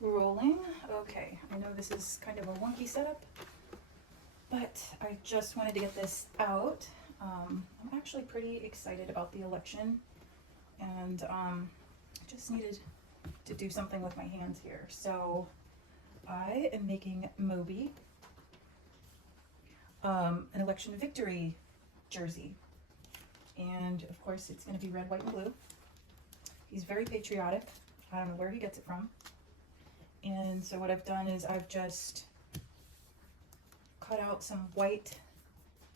rolling. Okay, I know this is kind of a wonky setup, but I just wanted to get this out. I'm actually pretty excited about the election, and I just needed to do something with my hands here. So I am making Moby an election victory jersey, and of course it's going to be red, white, and blue. He's very patriotic. I don't know where he gets it from. And so what I've done is I've just cut out some white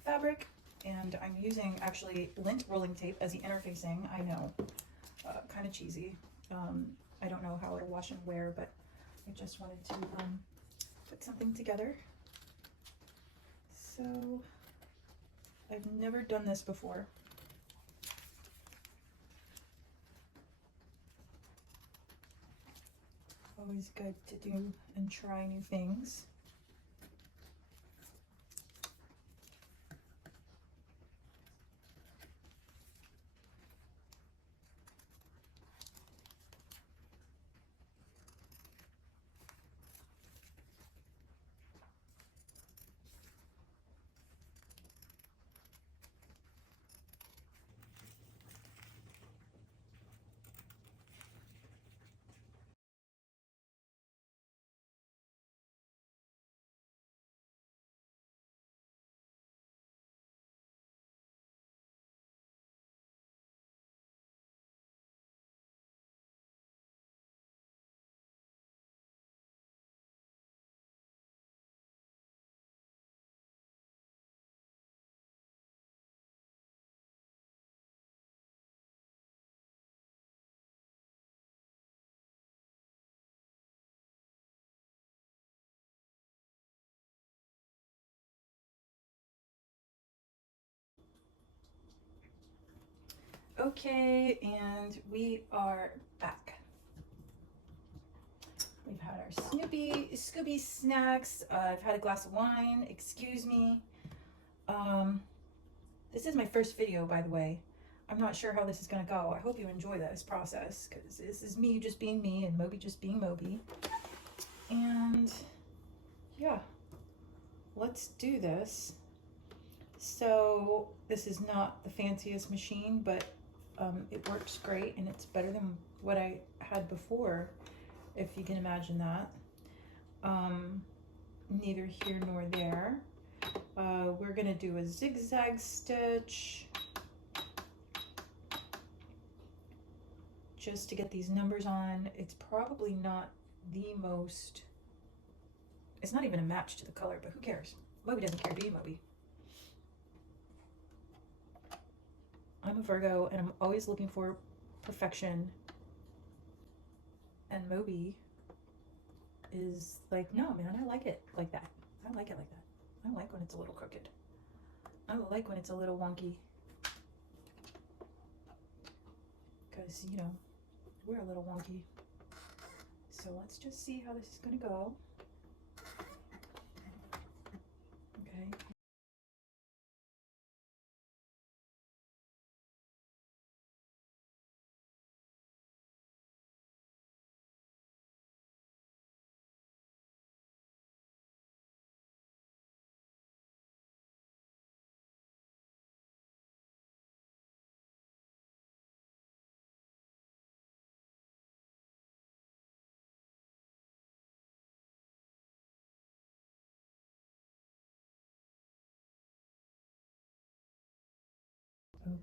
fabric, and I'm using actually lint rolling tape as the interfacing. I know, kind of cheesy. I don't know how it'll wash and wear, but I just wanted to put something together. So I've never done this before. Always good to do and try new things. Okay, and we are back. We've had our Scooby snacks. I've had a glass of wine, excuse me. This is my first video, by the way. I'm not sure how this is gonna go. I hope you enjoy this process, because this is me just being me and Moby just being Moby. And yeah, let's do this. So this is not the fanciest machine, but it works great, and it's better than what I had before, if you can imagine that. Neither here nor there. We're gonna do a zigzag stitch just to get these numbers on. It's probably not the most, it's not even a match to the color, but who cares? Moby doesn't care, do you, Moby? I'm a Virgo, and I'm always looking for perfection, and Moby is like, no man, I like it like that. I like it like that. I like when it's a little crooked. I like when it's a little wonky, because you know, we're a little wonky. So let's just see how this is gonna go. Okay.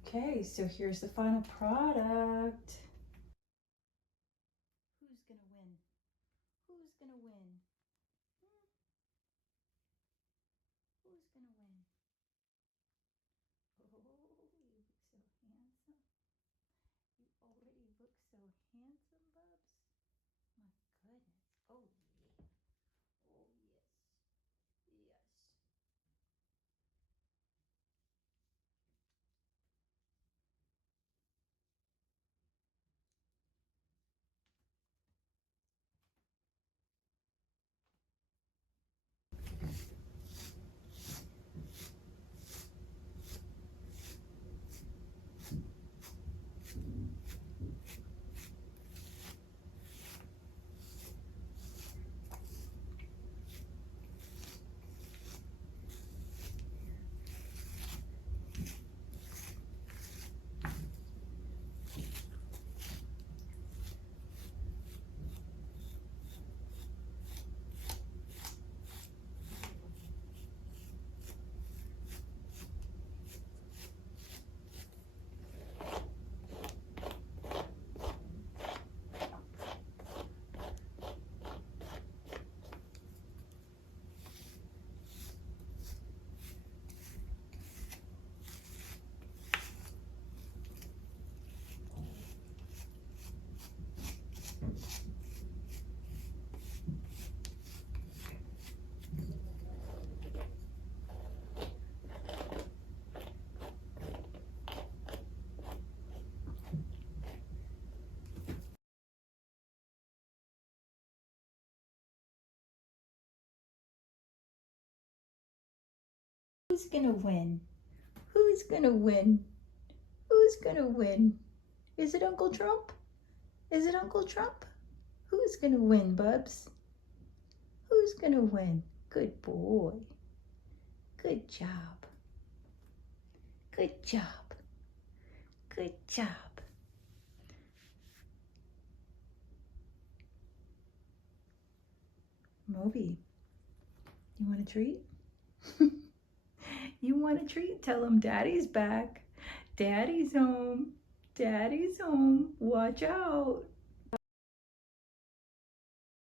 Okay, so here's the final product. Who's gonna win? Who's gonna win? Who's gonna win? Oh, you look so handsome. You already look so handsome, Bubs. My goodness. Oh yeah. Oh yes. Yes. Who's gonna win? Who's gonna win? Who's gonna win? Is it Uncle Trump? Is it Uncle Trump? Who's gonna win, Bubs? Who's gonna win? Good boy. Good job. Good job. Good job. Moby, you want a treat? You want a treat? Tell him Daddy's back. Daddy's home. Daddy's home. Watch out.